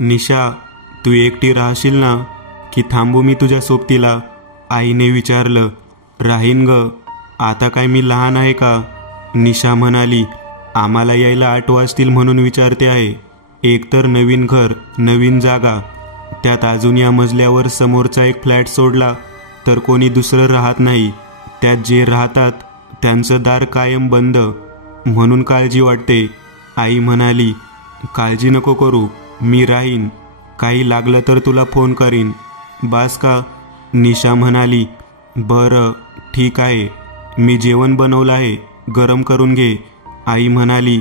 निशा, तू एकटी राहशील ना, की थांबू मी तुझ्या सोबतीला? आईने विचारलं. राहीन ग, आता काय मी लहान आहे का? निशा म्हणाली. आम्हाला यायला 8 वाजतील म्हणून विचारते आहे. एकतर नवीन घर, नवीन जागा, त्यात अजून या मजल्यावर समोरचा एक फ्लॅट सोडला तर कोणी दुसरं राहत नाही. त्यात जे राहतात त्यांचं दार कायम बंद, म्हणून काळजी वाटते. आई म्हणाली. काळजी नको करू, मी राहीन. काही लागलं तर तुला फोन करीन. बास का? निशा म्हणाली. बरं ठीक आहे, मी जेवण बनवलं आहे, गरम करून घे. आई म्हणाली.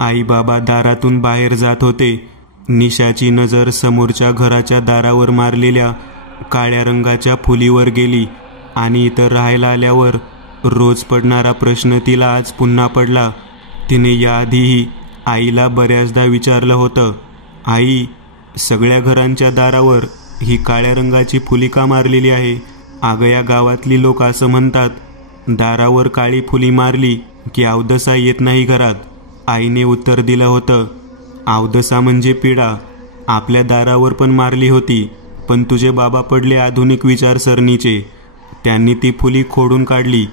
आई बाबा दारातून बाहेर जात होते. निशाची नजर समोरच्या घराच्या दारावर मारलेल्या काळ्या रंगाच्या फुलीवर गेली आणि इथं राहायला आल्यावर रोज पडणारा प्रश्न तिला आज पुन्हा पडला. तिने याआधीही आईला बऱ्याचदा विचारलं होतं, आई, सगळ्या घरांच्या दारावर ही काळ्या रंगाची फुली का मारलेली आहे? अगं, या गावातली लोक असं म्हणतात, दारावर काळी फुली मारली की अवदसा येत नाही घरात. आईने उत्तर दिलं होतं, अवदसा म्हणजे पिढा. आपल्या दारावर पण मारली होती, पण तुझे बाबा पडले आधुनिक विचारसरणीचे. त्यांनी ती फुली खोडून काढली.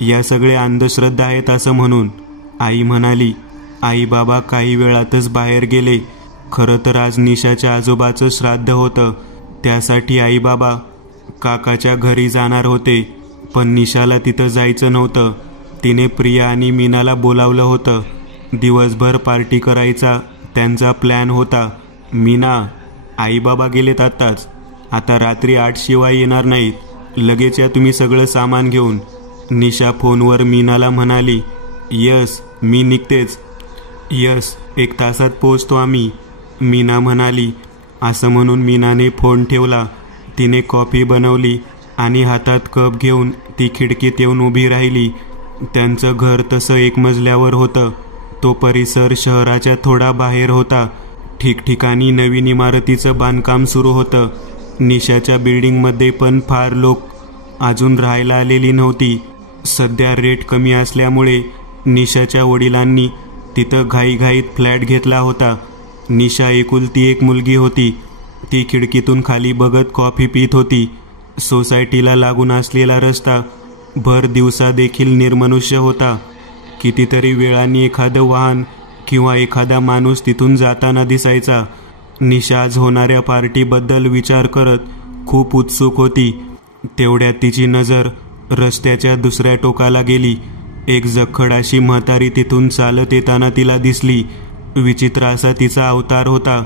या सगळे अंधश्रद्धा आहेत असं म्हणून. आई म्हणाली. आई बाबा काही वेळातच बाहेर गेले. खरं तर आज निशाच्या आजोबाचं श्राद्ध होतं. त्यासाठी आई बाबा काकाच्या घरी जाणार होते, पण निशाला तिथं जायचं नव्हतं. तिने प्रिया आणि मीनाला बोलावलं होतं. दिवसभर पार्टी करायचा त्यांचा प्लॅन होता. मीना, आई बाबा गेलेत आत्ताच, आता रात्री 8 शिवाय येणार नाहीत. लगेच या तुम्ही सगळं सामान घेऊन. निशा फोनवर मीनाला म्हणाली. यस, मी निघतेच. यस, 1 तासात पोहोचतो आम्ही, मीना म्हणाली. असं म्हणून मीनाने फोन ठेवला. तिने कॉफी बनवली आणि हातात कप घेऊन ती खिडकीत येऊन उभी राहिली. त्यांचं घर तसं 1 मजल्यावर होतं. तो परिसर शहराच्या थोडा बाहेर होता. ठिकठिकाणी नवीन इमारतीचं बांधकाम सुरू होतं. निशाच्या बिल्डिंगमध्ये पण फार लोक अजून राहायला आलेली नव्हती. सध्या रेट कमी असल्यामुळे निशाच्या वडिलांनी तिथं घाईघाईत फ्लॅट घेतला होता. निशा एकुलती एक मुलगी होती. ती खिडकीतून खाली बघत कॉफी पीत होती. सोसायटीला लागून असलेला रस्ता भर दिवसा देखील निर्मनुष्य होता. कितीतरी वेळांनी एखादं वाहन किंवा एखादा माणूस तिथून जाताना दिसायचा. निशा आज होणाऱ्या पार्टीबद्दल विचार करत खूप उत्सुक होती. तेवढ्यात तिची नजर रस्त्याच्या दुसऱ्या टोकाला गेली. एक जखड अशी म्हातारी तिथून चालत येताना तिला दिसली. विचित्र असा तिचा अवतार होता.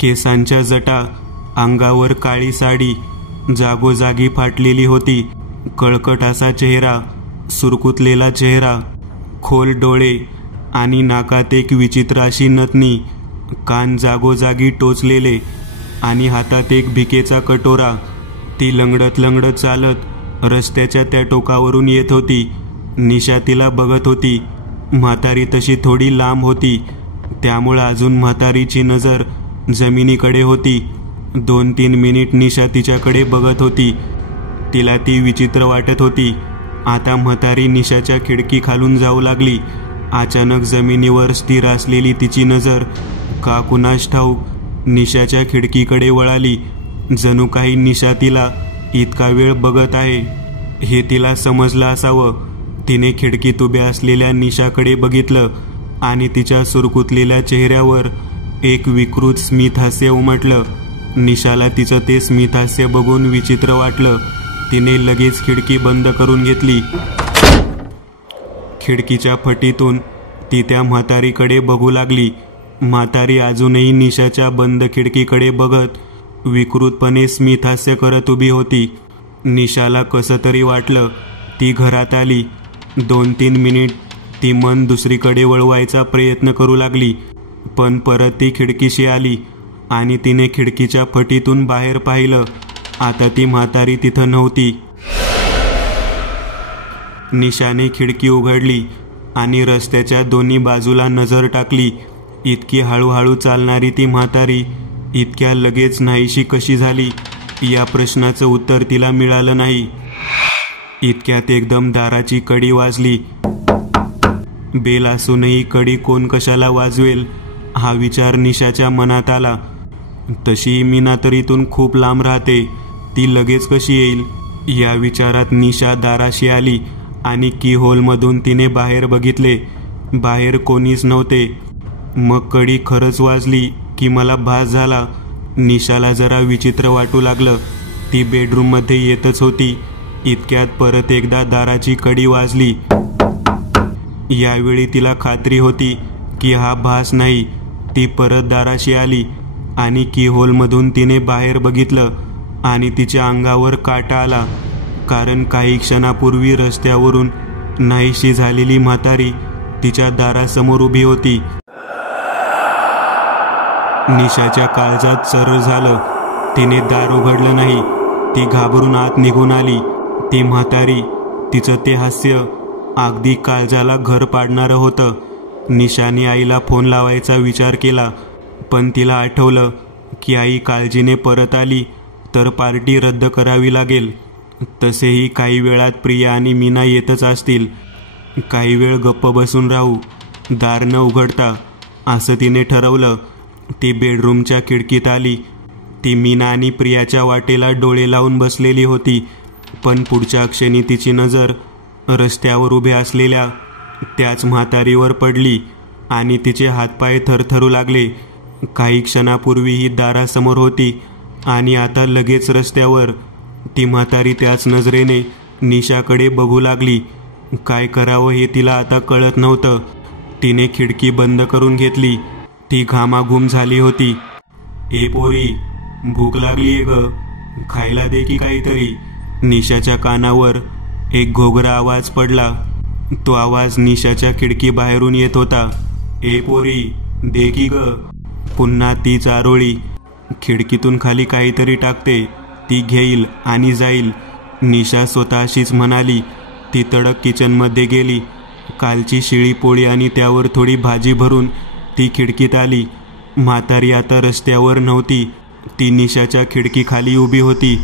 केसांच्या जटा, अंगावर काळी साडी, जागोजागी फाटलेली होती. कळकट असा चेहरा, सुरकुतलेला चेहरा, खोल डोळे आणि नाकात एक विचित्र अशी नथनी. कान जागोजागी टोचलेले आणि हातात एक भिकेचा कटोरा. ती लंगडत लंगडत चालत रस्त्याच्या त्या टोकावरून येत होती. निशा तिला बघत होती. म्हातारी तशी थोडी लांब होती, त्यामुळे अजून म्हातारीची नजर जमिनीकडे होती. 2-3 मिनिट निशा तिच्याकडे बघत होती. तिला ती विचित्र वाटत होती. आता म्हातारी निशाच्या खिडकी खालून जाऊ लागली. अचानक जमिनीवर स्थिर असलेली तिची नजर का कुणास ठाऊक निशाच्या खिडकीकडे वळाली. जणू काही निशा तिला इतका वेळ बघत आहे हे तिला समजलं असावं. तिने खिडकीत उभ्या असलेल्या निशाकडे बघितलं आणि तिच्या सुरकुतलेल्या चेहऱ्यावर एक विकृत स्मित हास्य उमटलं. निशाला तिचं ते स्मित हास्य बघून विचित्र वाटलं. तिने लगेच खिडकी बंद करून घेतली. खिडकीच्या फटीतून ती त्या म्हातारीकडे बघू लागली. म्हातारी अजूनही निशाच्या बंद खिडकीकडे बघत विकृतपणे स्मित हास्य करत उभी होती. निशाला कसं तरी वाटलं. ती घरात आली. 2-3 मिनिट ती मन दुसरीकडे वळवायचा प्रयत्न करू लागली, पण परत ती खिडकीशी आली आणि तिने खिडकीच्या फटीतून बाहेर पाहिलं. आता ती म्हातारी तिथं नव्हती. निशाने खिडकी उघडली आणि रस्त्याच्या दोन्ही बाजूला नजर टाकली. इतकी हळूहळू चालणारी ती म्हातारी इतक्या लगेच नाहीशी कशी झाली या प्रश्नाचं उत्तर तिला मिळालं नाही. इतक्यात एकदम दाराची कडी वाजली. बेल असूनही कडी कोण कशाला वाजवेल हा विचार निशाच्या मनात आला. तशी मीना तर इथून खूप लांब राहते, ती लगेच कशी येईल? या विचारात निशा दाराशी आली आणि की होलमधून तिने बाहेर बघितले. बाहेर कोणीच नव्हते. मग कडी खरंच वाजली की मला भास झाला. निशाला जरा विचित्र वाटू लागलं. ती बेडरूममध्ये येतच होती. इतक्यात परत एकदा दाराची कडी वाजली. यावेळी तिला खात्री होती की हा भास नाही. ती परत दाराशी आली आणि की होलमधून तिने बाहेर बघितलं आणि तिच्या अंगावर काटा आला. कारण काही क्षणापूर्वी रस्त्यावरून नाहीशी झालेली म्हातारी तिच्या दारासमोर उभी होती. निशाच्या काळजात सरळ झालं. तिने दार उघडलं नाही. ती घाबरून आत निघून आली. ती म्हातारी, तिचं ते हास्य अगदी काळजाला घर पाडणारं होतं. निशाने आईला फोन लावायचा विचार केला, पण तिला आठवलं की आई काळजीने परत आली तर पार्टी रद्द करावी लागेल. तसेही काही वेळात प्रिया आणि मीना येतच असतील. काही वेळ गप्प बसून राहू, दार न उघडता, असं तिने ठरवलं. ती बेडरूमच्या खिडकीत आली. ती मीना आणि प्रियाच्या वाटेला डोळे लावून बसलेली होती. पण पुढच्या क्षणी तिची नजर रस्त्यावर उभे असलेल्या त्याच म्हातारीवर पडली आणि तिचे हातपाय थरथरू लागले. काही क्षणापूर्वी ही दारासमोर होती आणि आता लगेच रस्त्यावर. ती म्हातारी त्याच नजरेने निशाकडे बघू लागली. काय करावं हे तिला आता कळत नव्हतं. तिने खिडकी बंद करून घेतली. ती घामाघूम झाली होती. ए पोरी, भूक लागलीये ग, खायला दे की काहीतरी. निशाच्या कानावर एक घोगरा आवाज पडला. तो आवाज निशाच्या खिडकी बाहेरून येत होता. ए पोरी, दे की ग. पुन्हा तीच आरोळी. खिडकीतून खाली काहीतरी टाकते, ती घेईल आणि जाईल, निशा स्वतःशीच म्हणाली. ती तडक किचनमध्ये गेली. कालची शिळी पोळी आणि त्यावर थोडी भाजी भरून ती खिडकीत आली. म्हातारी आता रस्त्यावर नव्हती. ती निशाच्या खिडकीखाली उभी होती.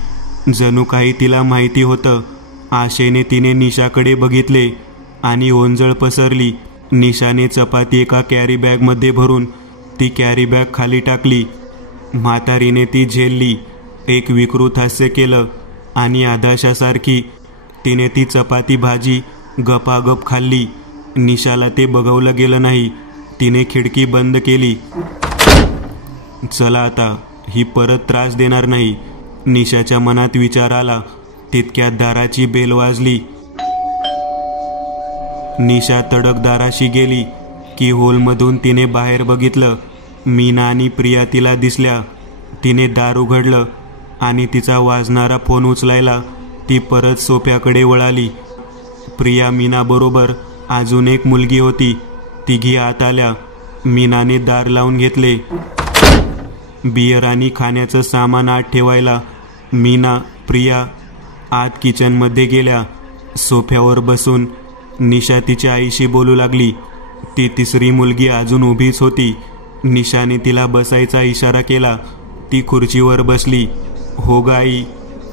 जणू काही तिला माहिती होतं. आशेने तिने निशाकडे बघितले आणि ओंजळ पसरली. निशाने चपाती एका कॅरी बॅगमध्ये भरून ती कॅरी बॅग खाली टाकली. म्हातारीने ती झेलली. एक विकृत हास्य केलं आणि आधाशासारखी तिने ती चपाती भाजी गपागप खाल्ली. निशाला ते बघवलं गेलं नाही. तिने खिडकी बंद केली. चला आता, ही परत त्रास देणार नाही, निशाच्या मनात विचार आला. तितक्यात दाराची बेल वाजली. निशा तडक दाराशी गेली. की होलमधून तिने बाहेर बघितलं. मीना आणि प्रिया तिला दिसल्या. तिने दार उघडलं आणि तिचा वाजणारा फोन उचलायला ती परत सोफ्याकडे वळाली. प्रिया मीनाबरोबर अजून एक मुलगी होती. तिघी आत आल्या. मीनाने दार लावून घेतले. बियर आणि खाण्याचं सामान आत ठेवायला मीना, प्रिया आत किचनमध्ये गेल्या. सोफ्यावर बसून निशा तिच्या आईशी बोलू लागली. ती तिसरी मुलगी अजून उभीच होती. निशाने तिला बसायचा इशारा केला. ती खुर्चीवर बसली. हो गाई,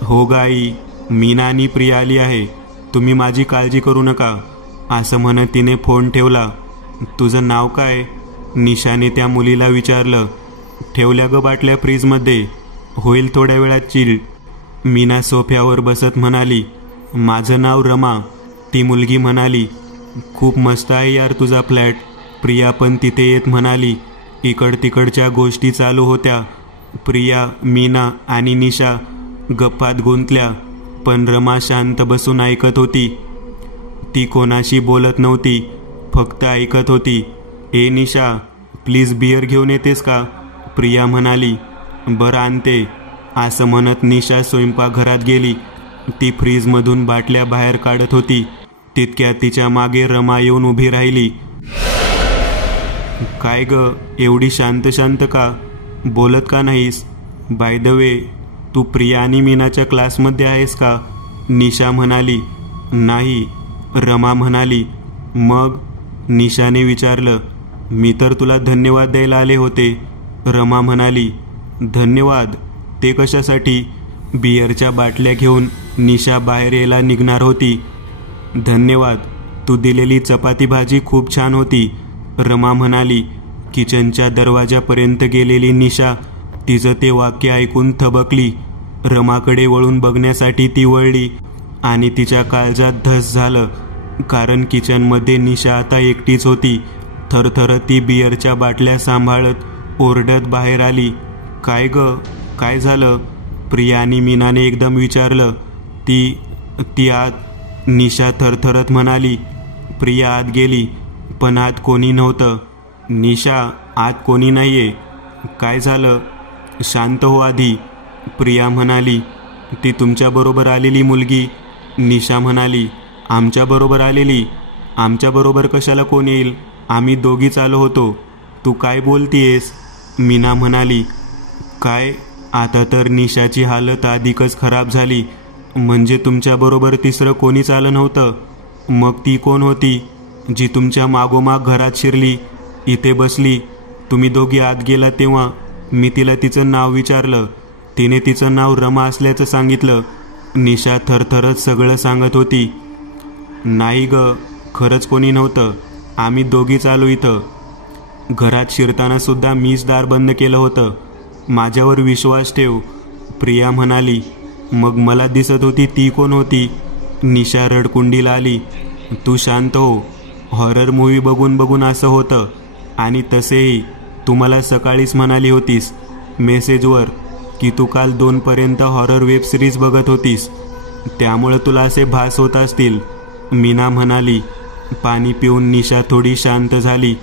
हो गाई, मीना आणि प्रिया आली आहे, तुम्ही माझी काळजी करू नका, असं म्हणत तिने फोन ठेवला. तुझं नाव काय? निशाने त्या मुलीला विचारलं. ठेवल्या ग बाटल्या फ्रीजमध्ये, होईल थोड्या वेळात चिल्ड, मीना सोफ्यावर बसत म्हणाली. माझं नाव रमा, ती मुलगी म्हणाली. खूप मस्त आहे यार तुझा फ्लॅट, प्रिया पण तिथे येत म्हणाली. इकड तिकडच्या गोष्टी चालू होत्या. प्रिया, मीना आणि निशा गप्पात गुंतल्या, पण रमा शांत बसून ऐकत होती. ती कोणाशी बोलत नव्हती, फक्त ऐकत होती. ए निशा, प्लीज बियर घेऊन येतेस का? प्रिया म्हणाली. बरं आणते, असं म्हणत निशा स्वयंपाकघरात गेली. ती फ्रीजमधून बाटल्या बाहेर काढत होती. तितक्यात तिच्या मागे रमा येऊन उभी राहिली. काय ग, एवढी शांत शांत का? बोलत का नाहीस? बाय द वे, तू प्रिया आणि मीनाच्या क्लासमध्ये आहेस का? निशा म्हणाली. नाही, रमा म्हणाली. मग? निशाने विचारलं. मी तर तुला धन्यवाद द्यायला आले होते, रमा म्हणाली. धन्यवाद? ते कशासाठी? बियरच्या बाटल्या घेऊन निशा बाहेर यायला निघणार होती. धन्यवाद, तू दिलेली चपाती भाजी खूप छान होती, रमा म्हणाली. किचनच्या दरवाजापर्यंत गेलेली निशा तिचं ते वाक्य ऐकून थबकली. रमाकडे वळून बघण्यासाठी ती वळली आणि तिच्या काळजात धस झालं, कारण किचनमध्ये निशा आता एकटीच होती. थरथरत ती बिअरच्या बाटल्या सांभाळत ओरडत बाहेर आली. काय ग, काय झालं? प्रिया आणि मीनाने एकदम विचारलं. ती आत, निशा थरथरत म्हणाली. प्रिया आत गेली, पण आत कोणी नव्हतं. निशा, आत कोणी नाहीये. काय झालं? शांत हो आधी, प्रिया म्हणाली. ती तुमच्याबरोबर आलेली मुलगी. निशा म्हणाली. आमच्याबरोबर आलेली? आमच्याबरोबर कशाला कोण येईल? आम्ही दोघीच आलो होतो. तू काय बोलतीयेस? मीना म्हणाली. काय? आता तर निशाची हालत अधिकच खराब झाली. म्हणजे तुमच्याबरोबर तिसरं कोणीच आलं नव्हतं? मग ती कोण होती जी तुमच्या मागोमाग घरात शिरली, इथे बसली? तुम्ही दोघी आत गेला तेव्हा मी तिला तिचं नाव विचारलं. तिने तिचं नाव रमा असल्याचं सांगितलं. निशा थरथरत सगळं सांगत होती. नाही ग, खरंच कोणी नव्हतं. आम्ही दोघीच आलो इथं. घरात शिरताना सुद्धा मीच दार बंद केलं होतं. माझ्यावर विश्वास ठेव, प्रिया म्हणाली. मग मला दिसत होती ती कोण होती? निशा रडकुंडीला आली. तू शांत हो. हॉरर मूव्ही बघून बघून असं होतं. आणि तसेही तू मला सकाळीच म्हणाली होतीस मेसेजवर की तू काल 2पर्यंत हॉरर वेब सिरीज बघत होतीस, त्यामुळे तुला असे भास होत असतील, मीना म्हणाली. पाणी पिऊन निशा थोडी शांत झाली.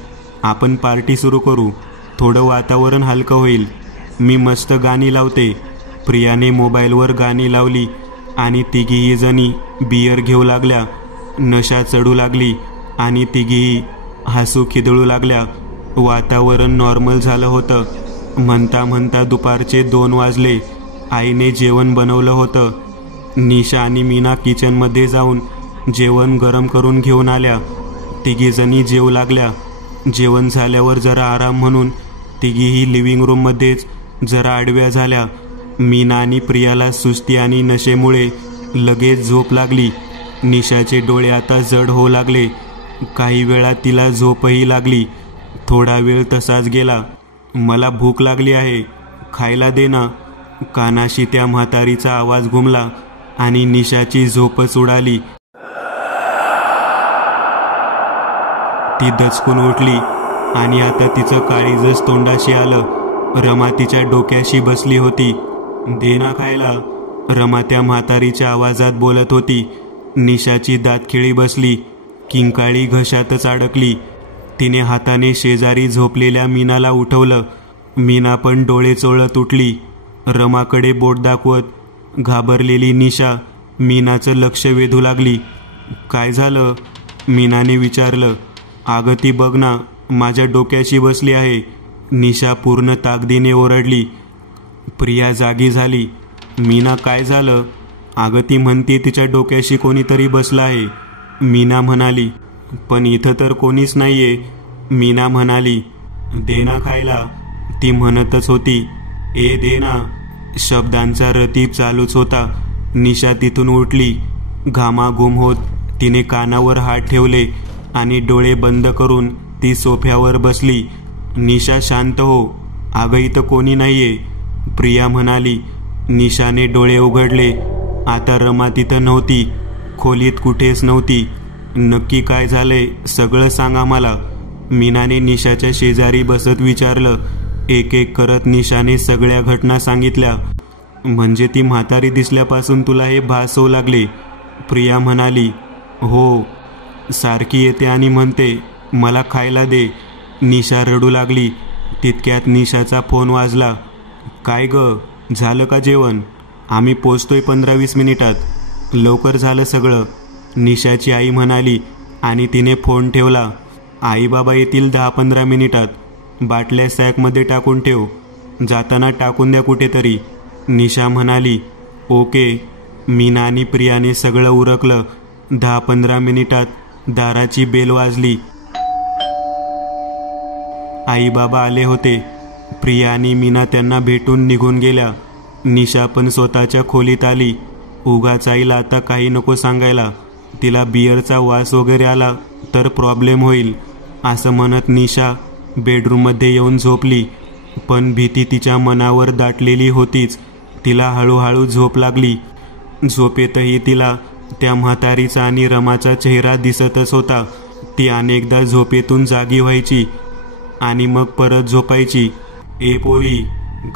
आपण पार्टी सुरू करू, थोडं वातावरण हलकं होईल. मी मस्त गाणी लावते. प्रियाने मोबाईलवर गाणी लावली आणि तिघीही जणी बियर घेऊ लागल्या. नशा चढू लागली आणि तिघीही हसू खिदळू लागल्या. वातावरण नॉर्मल झालं होतं. म्हणता म्हणता दुपारचे 2 वाजले. आईने जेवण बनवलं होतं. निशा आणि मीना किचनमध्ये जाऊन जेवण गरम करून घेऊन आल्या. तिघीजणी जेवू लागल्या. जेवण झाल्यावर जरा आराम म्हणून तिघीही लिव्हिंग रूममध्येच जरा आडव्या झाल्या. मीना आणि प्रियाला सुस्ती आणि नशेमुळे लगेच झोप लागली. निशाचे डोळे आता जड होऊ लागले. काही वेळात तिला झोपही लागली. थोडा वेळ तसाच गेला. मला भूक लागली आहे, खायला दे ना, कानाशी त्या म्हातारीचा आवाज घुमला आणि निशाची झोपच उडाली. ती दचकून उठली आणि आता तिचं काळीजच तोंडाशी आलं. रमा तिच्या डोक्याशी बसली होती. दे ना खायला, रमा त्या म्हातारीच्या आवाजात बोलत होती. निशाची दातखिळी बसली. किंकाळी घशातच अडकली. तिने हाताने शेजारी झोपलेल्या मीनाला उठवलं. मीना पण डोळे चोळत उठली. रमाकडे बोट दाखवत घाबरलेली निशा मीनाचं लक्ष वेधू लागली. काय झालं? मीनाने विचारलं. अगं ती बघ ना, माझ्या डोक्याशी बसली आहे, निशा पूर्ण ताकदीने ओरडली. प्रिया जागी झाली. मीना काय झालं? अगं ती म्हणते तिच्या डोक्याशी कोणीतरी बसलं आहे, मीना म्हणाली. पण इथं तर कोणीच नाहीये, मीना म्हणाली. दे ना खायला, ती म्हणतच होती. ए दे ना. शब्दांचा रतीब चालूच होता. निशा तिथून उठली. घामाघूम होत तिने कानावर हात ठेवले आणि डोळे बंद करून ती सोफ्यावर बसली. निशा शांत हो, अगं इथं कोणी नाहीये, प्रिया म्हणाली. निशाने डोळे उघडले. आता रमा तिथं नव्हती, खोलीत कुठेच नव्हती. नक्की काय झालंय सगळं सांगा मला, मीनाने निशाच्या शेजारी बसत विचारलं. एक एक करत निशाने सगळ्या घटना सांगितल्या. म्हणजे ती म्हातारी दिसल्यापासून तुला हे भास होऊ लागले, प्रिया म्हणाली. हो, सारखी येते आणि म्हणते मला खायला दे. निशा रडू लागली. तितक्यात निशाचा फोन वाजला. काय ग, झालं का जेवण? आम्ही पोचतोय 15-20 मिनिटात. लवकर झालं सगळं, निशाची आई म्हणाली आणि तिने फोन ठेवला. आई बाबा येतील 10-15 मिनिटात. बाटल्या सॅकमध्ये टाकून ठेव, जाताना टाकून द्या कुठेतरी, निशा म्हणाली. ओके. मीना आणि प्रियाने सगळं उरकलं. 10-15 मिनिटात दाराची बेल वाजली. आई बाबा आले होते. प्रिया आणि मीना त्यांना भेटून निघून गेल्या. निशा पण स्वतःच्या खोलीत आली. उगाच आईला आता काही नको सांगायला, तिला बिअरचा वास वगैरे आला तर प्रॉब्लेम होईल, असं म्हणत निशा बेडरूममध्ये येऊन झोपली. पण भीती तिच्या मनावर दाटलेली होतीच. तिला हळूहळू झोप लागली. झोपेतही तिला त्या म्हातारीचा आणि रमाचा चेहरा दिसतच होता. ती अनेकदा झोपेतून जागी व्हायची आणि मग परत झोपायची. ए पोरी,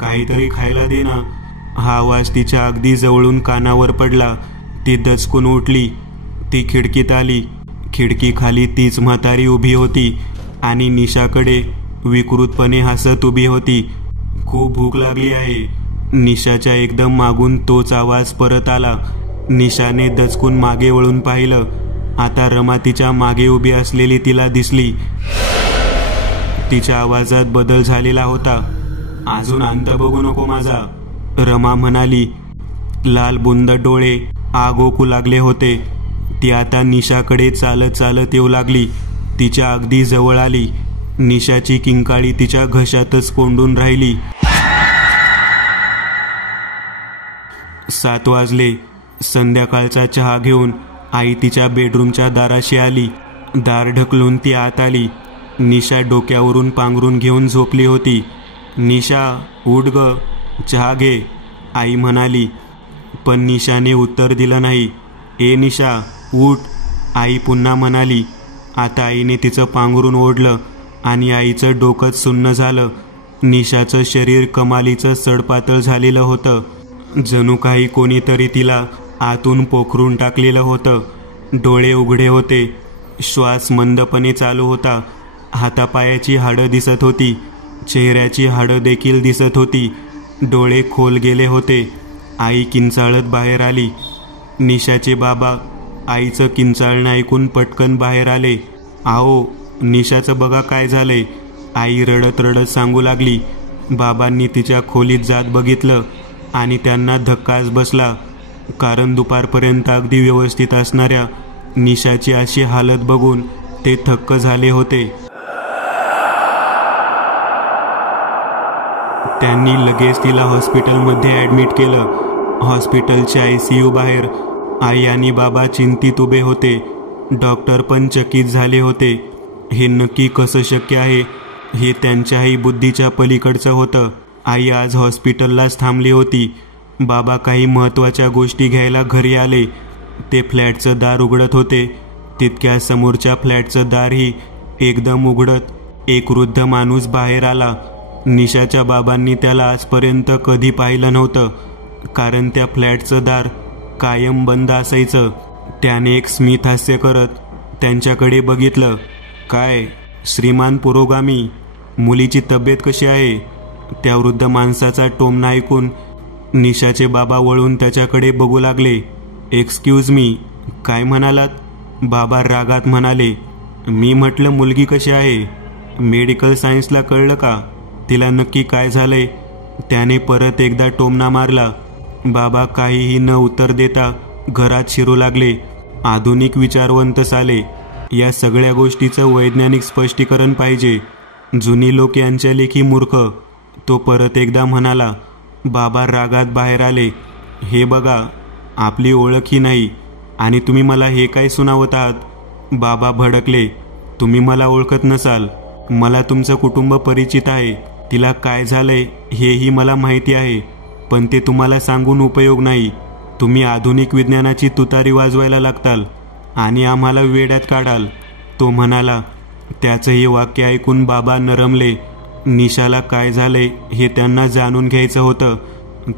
काहीतरी खायला दे ना. हा आवाज तिच्या अगदी जवळून कानावर पडला. ती दचकून उठली. ती खिडकीत आली. खिडकीखाली तीच म्हातारी उभी होती आणि निशाकडे विकृतपणे हसत उभी होती. खूप भूक लागली आहे. निशाच्या एकदम मागून तोच आवाज परत आला. निशाने दचकून मागे वळून पाहिलं. आता रमा तिच्या मागे उभी असलेली तिला दिसली. तिच्या आवाजात बदल झालेला होता. अजून अंत बघू नको माझा, रमा म्हणाली. लाल बुंद डोळे आग ओकू लागले होते. ती आता निशाकडे चालत चालत येऊ लागली. तिच्या अगदी जवळ आली. निशाची किंकाळी तिच्या घशातच कोंडून राहिली. 7 वाजले. संध्याकाळचा चहा घेऊन आई तिच्या बेडरूमच्या दाराशी आली. दार ढकलून ती आत आली. निशा डोक्यावरून पांघरून घेऊन झोपली होती. निशा, उठ ग, चहा घे, आई म्हणाली. पण निशाने उत्तर दिलं नाही. ए निशा, उठ, आई पुन्हा म्हणाली. आता आईने तिचं पांघरून ओढलं आणि आईचं डोकंच सुन्न झालं. निशाचं शरीर कमालीचं सडपातळ झालेलं होतं. जणू काही कोणीतरी तिला आतून पोखरून टाकलेलं होतं. डोळे उघडे होते. श्वास मंदपणे चालू होता. हातापायाची हाडं दिसत होती. चेहऱ्याची हाडं देखील दिसत होती. डोळे खोल गेले होते. आई किंचाळत बाहेर आली. निशाचे बाबा आईचं किंचाळणं ऐकून पटकन बाहेर आले. आओ, निशाचं बघा काय झालंय, आई रडत रडत सांगू लागली. बाबांनी तिच्या खोलीत जात बघितलं आणि त्यांना धक्काच बसला. कारण दुपारपर्यंत अगदी व्यवस्थित असणाऱ्या निशाची अशी हालत बघून ते थक्क झाले होते. त्यांनी लगेच तिला हॉस्पिटलमध्ये ॲडमिट केलं. हॉस्पिटलच्या ICU बाहेर आई आणि बाबा चिंतित उभे होते. डॉक्टर पण चकित झाले होते. हे नक्की कसं शक्य आहे हे त्यांच्याही बुद्धीच्या पलीकडचं होतं. आई आज हॉस्पिटललाच थांबली होती. बाबा काही महत्त्वाच्या गोष्टी घ्यायला घरी आले. ते फ्लॅटचं दार उघडत होते. तितक्या समोरच्या फ्लॅटचं दारही एकदम उघडत एक वृद्ध माणूस बाहेर आला. निशाच्या बाबांनी त्याला आजपर्यंत कधी पाहिलं नव्हतं, कारण त्या फ्लॅटचं दार कायम बंद असायचं. त्याने एक स्मित हास्य करत त्यांच्याकडे बघितलं. काय श्रीमान पुरोगामी, मुलीची तब्येत कशी आहे? त्या वृद्ध माणसाचा टोमणा ऐकून निशाचे बाबा वळून त्याच्याकडे बघू लागले. एक्सक्यूज मी, काय म्हणालात? बाबा रागात म्हणाले. मी म्हटलं मुलगी कशी आहे? मेडिकल सायन्सला कळलं का तिला नक्की काय झालंय? त्याने परत एकदा टोमणा मारला. बाबा काहीही न उत्तर देता घरात शिरू लागले. आधुनिक विचारवंत साले, या सगळ्या गोष्टीचं वैज्ञानिक स्पष्टीकरण पाहिजे. जुनी लोक यांच्या लेखी मूर्ख, तो परत एकदा म्हणाला. बाबा रागात बाहेर आले. हे बघा, आपली ओळखही नाही आणि तुम्ही मला हे काय सुनावत आहात? बाबा भडकले. तुम्ही मला ओळखत नसाल. मला तुमचं कुटुंब परिचित आहे. तिला काय झालंय हेही मला माहिती आहे, पण ते तुम्हाला सांगून उपयोग नाही. तुम्ही आधुनिक विज्ञानाची तुतारी वाजवायला लागताल आणि आम्हाला वेड्यात काढाल, तो म्हणाला. त्याचं हे वाक्य ऐकून बाबा नरमले. निशाला काय झालंय हे त्यांना जाणून घ्यायचं होतं.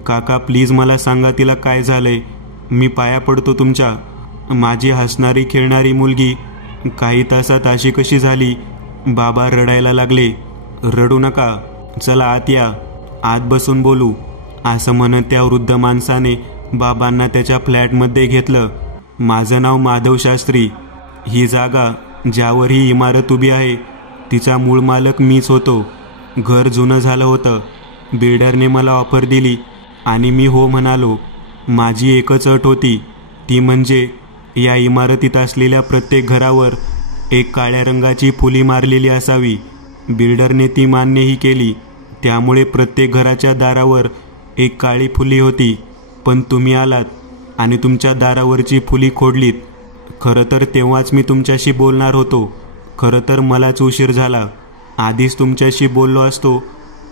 काका प्लीज मला सांगा तिला काय झालंय. मी पाया पडतो तुमच्या. माझी हसणारी खेळणारी मुलगी काही तासात अशी कशी झाली? बाबा रडायला लागले. रडू नका, चला आत या, आत बसून बोलू, असं म्हणत त्या वृद्ध माणसाने बाबांना त्याच्या फ्लॅटमध्ये घेतलं. माझं नाव माधव शास्त्री. ही जागा ज्यावर ही इमारत उभी आहे तिचा मूळ मालक मीच होतो. घर जुनं झालं होतं. बिल्डरने मला ऑफर दिली आणि मी हो म्हणालो. माझी एकच अट होती, ती म्हणजे या इमारतीत असलेल्या प्रत्येक घरावर एक काळ्या रंगाची फुली मारलेली असावी. बिल्डरने ती मान्यही केली. त्यामुळे प्रत्येक घराच्या दारावर एक काळी फुली होती. पण तुम्ही आलात आणि तुमच्या दारावरची फुली खोडलीत. खरं तर तेव्हाच मी तुमच्याशी बोलणार होतो. खरं तर मलाच उशीर झाला. आधीच तुमच्याशी बोललो असतो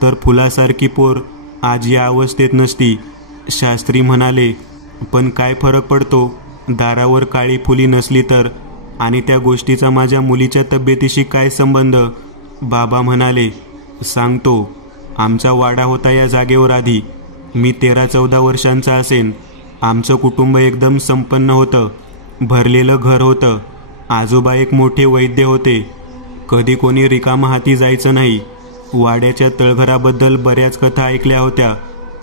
तर फुलासारखी पोर आज या अवस्थेत नसती. शास्त्री म्हणाले, पण काय फरक पडतो, दारावर काळी फुली नसली तर, आणि त्या गोष्टीचा माझ्या मुलीच्या तब्येतीशी काय संबंध? बाबा म्हणाले, सांगतो. आमचा वाडा होता या जागेवर आधी. मी 13-14 वर्षांचा असेन. आमचं कुटुंब एकदम संपन्न होतं. भरलेलं घर होतं. आजोबा एक मोठे वैद्य होते. कधी कोणी रिकामा हाती जायचं नाही. वाड्याच्या तळघराबद्दल बऱ्याच कथा ऐकल्या होत्या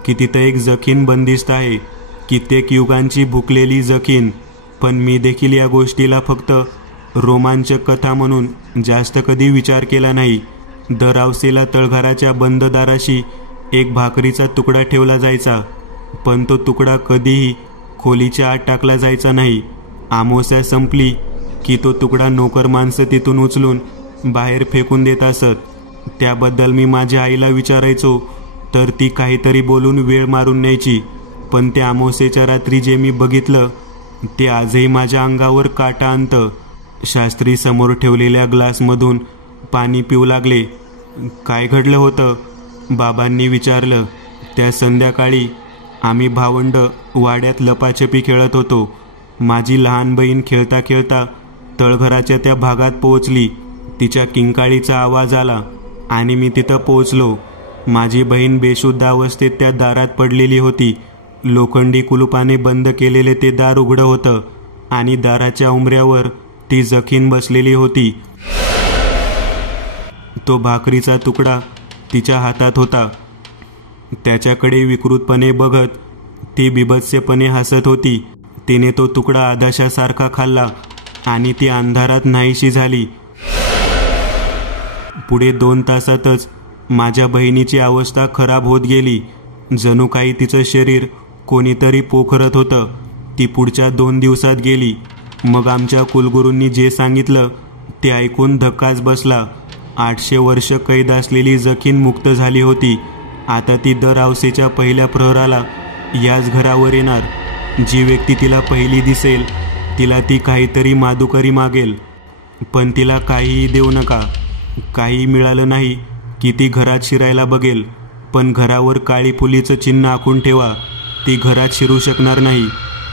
की तिथं एक जखीन बंदिस्त आहे, कित्येक युगांची भुकलेली जखीन. पण मी देखील या गोष्टीला फक्त रोमांचक कथा म्हणून जास्त कधी विचार केला नाही. दर अवसेला तळघराच्या बंद दाराशी एक भाकरीचा तुकडा ठेवला जायचा, पण तो तुकडा कधीही खोलीच्या आत टाकला जायचा नाही. अमावस्या संपली की तो तुकडा नोकर माणसं तिथून उचलून बाहेर फेकून देत असत. त्याबद्दल मी माझ्या आईला विचारायचो तर ती काहीतरी बोलून वेळ मारून न्यायची. पण त्या अमावस्येच्या रात्री जे मी बघितलं ते आजही माझ्या अंगावर काटा आणतं. शास्त्री समोर ठेवलेल्या ग्लासमधून पाणी पिऊ लागले. काय घडलं होतं? बाबांनी विचारलं. त्या संध्याकाळी आम्ही भावंड वाड्यात लपाछपी खेळत होतो. माझी लहान बहीण खेळता खेळता तळघराच्या त्या भागात पोहोचली. तिच्या किंकाळीचा आवाज आला आणि मी तिथं पोहोचलो. माझी बहीण बेशुद्ध अवस्थेत त्या दारात पडलेली होती. लोखंडी कुलुपाने बंद केलेले ते दार उघडं होतं आणि दाराच्या उंबऱ्यावर ती जखीन बसलेली होती. तो भाकरीचा तुकडा तिच्या हातात होता. त्याच्याकडे विकृतपणे बघत ती बिभत्सपणे हसत होती. तिने तो तुकडा आदाशासारखा खाल्ला आणि ती अंधारात नाहीशी झाली. पुढे 2 तासातच माझ्या बहिणीची अवस्था खराब होत गेली. जणू काही तिचं शरीर कोणीतरी पोखरत होतं. ती पुढच्या 2 दिवसात गेली. मग आमच्या कुलगुरूंनी जे सांगितलं ते ऐकून धक्काच बसला. 800 वर्ष कैद असलेली जखीन मुक्त झाली होती. आता ती दर अवसेच्या पहिल्या प्रहराला याच घरावर येणार. जी व्यक्ती तिला पहिली दिसेल तिला ती काहीतरी मादुकरी मागेल, पण तिला काहीही देऊ नका. काही मिळालं नाही की ती घरात शिरायला बघेल, पण घरावर काळी फुलीचं चिन्ह आखून ठेवा. ती घरात शिरू शकणार नाही.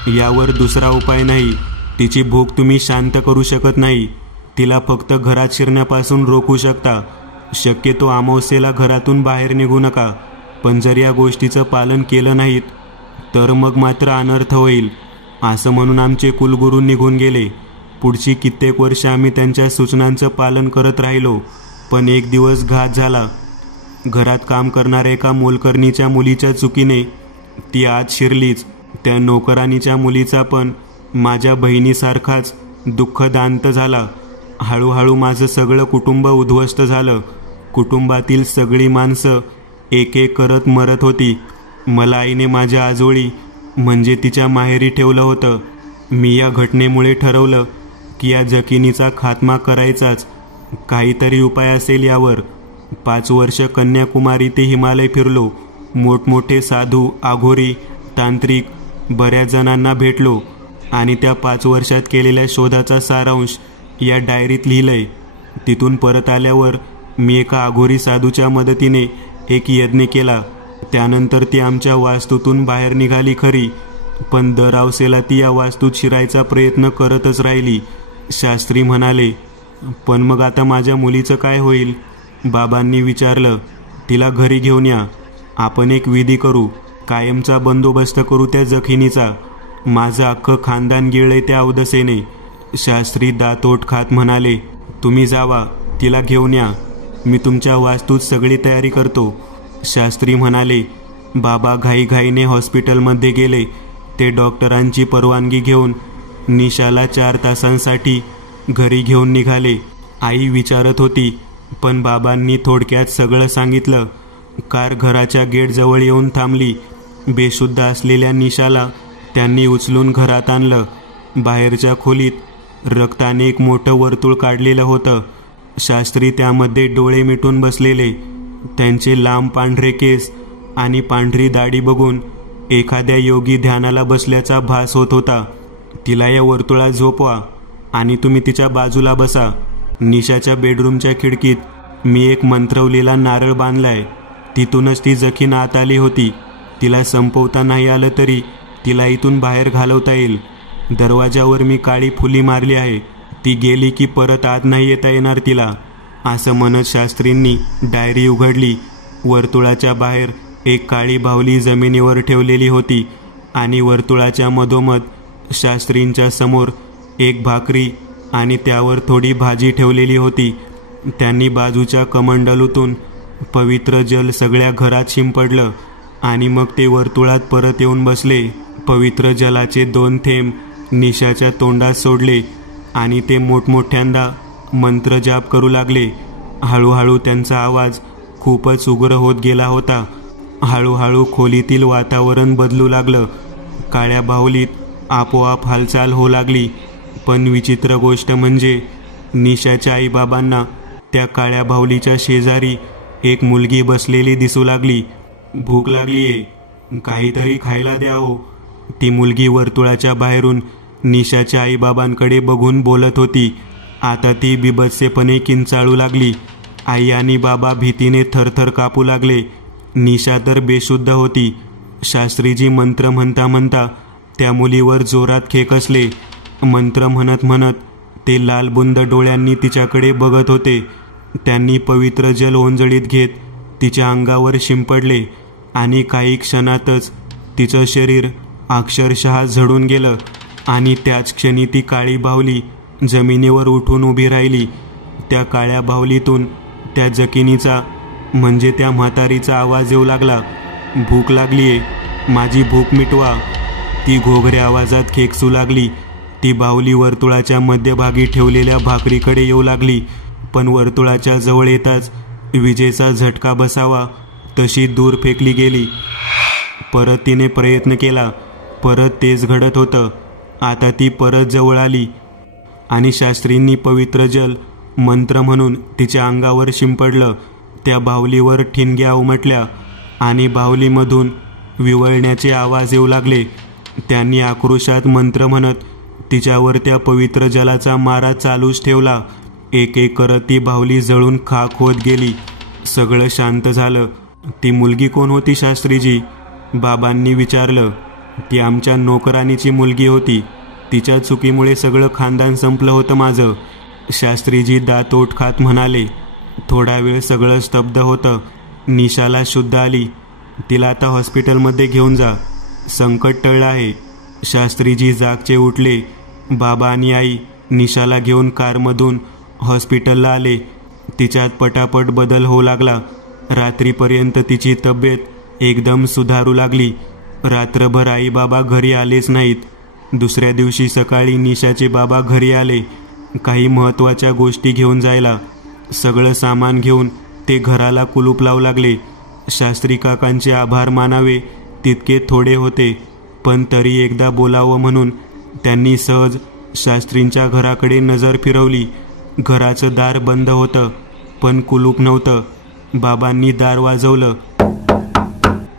यावर दुसरा उपाय नाही. तिची भूक तुम्ही शांत करू शकत नाही. तिला फक्त घरात शिरण्यापासून रोखू शकता. शक्यतो अमावस्येला घरातून बाहेर निघू नका. पण जर या गोष्टीचं पालन केलं नाहीत तर मग मात्र अनर्थ होईल. असं म्हणून आमचे कुलगुरू निघून गेले. पुढची कित्येक वर्ष आम्ही त्यांच्या सूचनांचं पालन करत राहिलो. पण एक दिवस घात झाला. घरात काम करणाऱ्या एका मोलकरणीच्या मुलीच्या चुकीने ती आत शिरलीच. त्या नोकरानीच्या मुलीचा पण माझ्या बहिणीसारखाच दुःखदांत झाला. हळूहळू माझं सगळं कुटुंब उद्ध्वस्त झालं. कुटुंबातील सगळी माणसं एक एक करत मरत होती. मला आईने माझ्या आजोळी म्हणजे तिच्या माहेरी ठेवलं होतं. मी या घटनेमुळे ठरवलं की या जखिनीचा खात्मा करायचाच. काहीतरी उपाय असेल यावर. 5 वर्ष कन्याकुमारी ते हिमालय फिरलो. मोठमोठे साधू, आघोरी, तांत्रिक बऱ्याच जणांना भेटलो आणि त्या 5 वर्षात केलेल्या शोधाचा सारांश या डायरीत लिहिलंय. तिथून परत आल्यावर मी एका आघोरी साधूच्या मदतीने एक यज्ञ केला. त्यानंतर ती आमच्या वास्तूतून बाहेर निघाली खरी, पण दर अवसेला ती या वास्तूत शिरायचा प्रयत्न करतच राहिली. शास्त्री म्हणाले, पण मग आता माझ्या मुलीचं काय होईल? बाबांनी विचारलं. तिला घरी घेऊन या. आपण एक विधी करू. कायमचा बंदोबस्त करू त्या जखिनीचा. माझं अख्खं खानदान गिळले त्या अवदसेने. शास्त्री दातोट खात म्हणाले, तुम्ही जावा, तिला घेऊन या. मी तुमच्या वास्तूत सगळी तयारी करतो. शास्त्री म्हणाले. बाबा घाईघाईने हॉस्पिटलमध्ये गेले. ते डॉक्टरांची परवानगी घेऊन निशाला 4 तासांसाठी घरी घेऊन निघाले. आई विचारत होती, पण बाबांनी थोडक्यात सगळं सांगितलं. कार घराच्या गेटजवळ येऊन थांबली. बेशुद्ध असलेल्या निशाला त्यांनी उचलून घरात आणलं. बाहेरच्या खोलीत रक्ताने एक मोठं वर्तुळ काढलेलं होतं. शास्त्री त्यामध्ये डोळे मिटून बसलेले. त्यांचे लांब पांढरे केस आणि पांढरी दाढी बघून एखाद्या योगी ध्यानाला बसल्याचा भास होत होता. तिला या वर्तुळात झोपवा आणि तुम्ही तिच्या बाजूला बसा. निशाच्या बेडरूमच्या खिडकीत मी एक मंत्रवलेला नारळ बांधलाय. तिथूनच ती जखीन आत आली होती. तिला संपवता नाही आलं तरी तिला इथून बाहेर घालवता येईल. दरवाजावर मी काळी फुली मारली आहे. ती गेली की परत आत नाही येता येणार तिला, असं म्हणत शास्त्रींनी डायरी उघडली. वर्तुळाच्या बाहेर एक काळी बाहुली जमिनीवर ठेवलेली होती आणि वर्तुळाच्या मधोमध शास्त्रींच्या समोर एक भाकरी आणि त्यावर थोडी भाजी ठेवलेली होती. त्यांनी बाजूच्या कमंडलूतून पवित्र जल सगळ्या घरात शिंपडलं आणि मग ते वर्तुळात परत येऊन बसले. पवित्र जलाचे 2 थेंब निशाच्या तोंडात सोडले आणि ते मोठमोठ्यांदा मंत्रजाप करू लागले. हळूहळू त्यांचा आवाज खूपच उग्र होत गेला होता. हळूहळू खोलीतील वातावरण बदलू लागलं. काळ्या बाहुलीत आपोआप हालचाल होऊ लागली. पण विचित्र गोष्ट म्हणजे निशाच्या आईबाबांना त्या काळ्या बाहुलीच्या शेजारी एक मुलगी बसलेली दिसू लागली. भूक लागलीये, काहीतरी खायला द्या हो. ती मुलगी वर्तुळाच्या बाहेरून निशाच्या आईबाबांकडे बघून बोलत होती. आता ती बिभत्सेपणे किंचाळू लागली. आई आणि बाबा भीतीने थरथर कापू लागले. निशा तर बेशुद्ध होती. शास्त्रीजी मंत्र म्हणता म्हणता त्या मुलीवर जोरात खेकसले. मंत्र म्हणत म्हणत ते लालबुंद डोळ्यांनी तिच्याकडे बघत होते. त्यांनी पवित्र जल ओंजळीत घेत तिच्या अंगावर शिंपडले आणि काही क्षणातच तिचं शरीर अक्षरशः झडून गेलं आणि त्याच क्षणी ती काळी बाहुली जमिनीवर उठून उभी राहिली. त्या काळ्या बाहुलीतून त्या जखिनीचा म्हणजे त्या म्हातारीचा आवाज येऊ लागला. भूक लागलीये, माझी भूक मिटवा. ती घोगऱ्या आवाजात खेकसू लागली. ती बाहुली वर्तुळाच्या मध्यभागी ठेवलेल्या भाकरीकडे येऊ लागली. पण वर्तुळाच्या जवळ येताच विजेचा झटका बसावा तशी दूर फेकली गेली. परत तिने प्रयत्न केला. परत तेच घडत होतं. आता ती परत जवळ आली आणि शास्त्रींनी पवित्र जल मंत्र म्हणून तिच्या अंगावर शिंपडलं. त्या बाहुलीवर ठिणग्या उमटल्या आणि बाहुलीमधून विवळण्याचे आवाज येऊ लागले. त्यांनी आक्रोशात मंत्र म्हणत तिच्यावर त्या पवित्र जलाचा मारा चालूच ठेवला. एक एक करत ती बाहुली जळून खाक होत गेली. सगळं शांत झालं. ती मुलगी कोण होती शास्त्रीजी? बाबांनी विचारलं. ती आमच्या नोकरानीची मुलगी होती. तिच्या चुकीमुळे सगळं खानदान संपलं होतं माझं. शास्त्रीजी दात ओठ खात म्हणाले. थोडा वेळ सगळं स्तब्ध होतं. निशाला शुद्ध आली. तिला आता हॉस्पिटलमध्ये घेऊन जा, संकट टळलं आहे. शास्त्रीजी जागचे उठले. बाबा आणि आई निशाला घेऊन कारमधून हॉस्पिटलला आले. तिच्यात पटापट बदल होऊ लागला. रात्रीपर्यंत तिची तब्येत एकदम सुधारू लागली. रात्रभर आई बाबा घरी आलेच नाहीत. दुसऱ्या दिवशी सकाळी निशाचे बाबा घरी आले, काही महत्त्वाच्या गोष्टी घेऊन जायला. सगळं सामान घेऊन ते घराला कुलूप लावू लागले. शास्त्री काकांचे आभार मानावे तितके थोडे होते, पण तरी एकदा बोलावं म्हणून त्यांनी सहज शास्त्रींच्या घराकडे नजर फिरवली. घराचं दार बंद होतं, पण कुलूप नव्हतं. बाबांनी दार वाजवलं.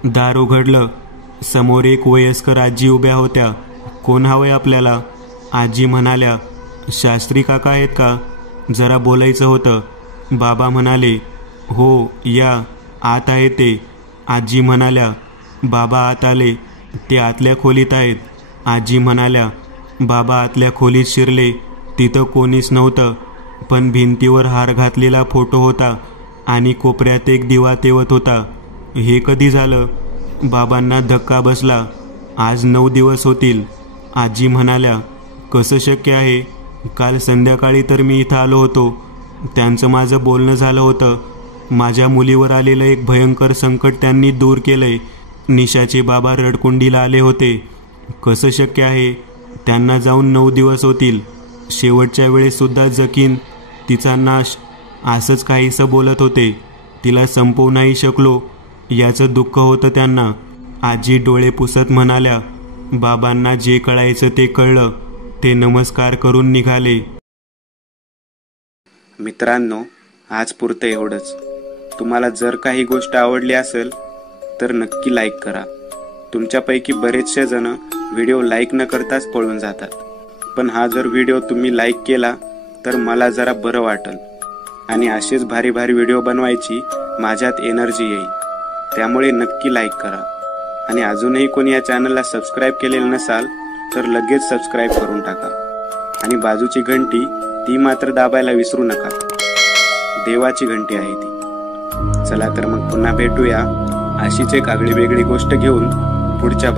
दार उघडलं. समोर एक वयस्कर आजी उभ्या होत्या. कोण हवंय आपल्याला? आजी म्हणाल्या. शास्त्री काका आहेत का? जरा बोलायचं होतं. बाबा म्हणाले. हो या, आत आहे ते. आजी म्हणाल्या. बाबा आत आले. ते आतल्या खोलीत आहेत. आजी म्हणाल्या. बाबा आतल्या खोलीत शिरले. तिथं कोणीच नव्हतं, पण भिंतीवर हार घातलेला फोटो होता आणि कोपऱ्यात एक दिवा तेवत होता. हे कधी झालं? बाबांना धक्का बसला. आज 9 दिवस होतील. आजी म्हणाल्या. कसं शक्य आहे? काल संध्याकाळी तर मी इथं आलो होतो. त्यांचं माझं बोलणं झालं होतं. माझ्या मुलीवर आलेलं एक भयंकर संकट त्यांनी दूर केलंय. निशाचे बाबा रडकुंडीला आले होते. कसं शक्य आहे? त्यांना जाऊन 9 दिवस होतील. शेवटच्या वेळेसुद्धा जखीन, तिचा नाश, असंच काहीसं बोलत होते. तिला संपवू नाही शकलो याचं दुःख होतं त्यांना. आजी डोळे पुसत म्हणाल्या. बाबांना जे कळायचं ते कळलं. ते नमस्कार करून निघाले. मित्रांनो, आज पुरतं एवढंच. तुम्हाला जर काही गोष्ट आवडली असेल तर नक्की लाईक करा. तुमच्यापैकी बरेचसे जण व्हिडिओ लाईक न करताच पळून जातात, पण हा जर व्हिडिओ तुम्ही लाईक केला तर मला जरा बरं वाटेल आणि असेच भारी भारी व्हिडिओ बनवायची माझ्यात एनर्जी येईल. त्यामुळे नक्की लाईक करा. आणि अजूनही कोणी या चॅनलला सबस्क्राईब केलेलं नसाल तर लगेच सबस्क्राईब करून टाका. आणि बाजूची घंटी ती मात्र दाबायला विसरू नका. देवाची घंटी आहे ती. चला तर मग पुन्हा भेटूया अशीच एक आगळी वेगळी गोष्ट घेऊन पुढच्या